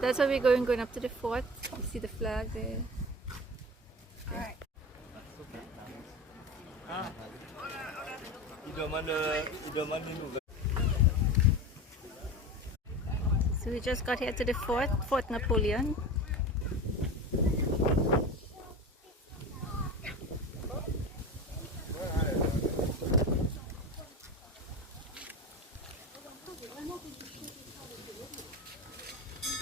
That's why we're going up to the fort. You see the flag there. Alright. So we just got here to the fort, Fort Napoleon.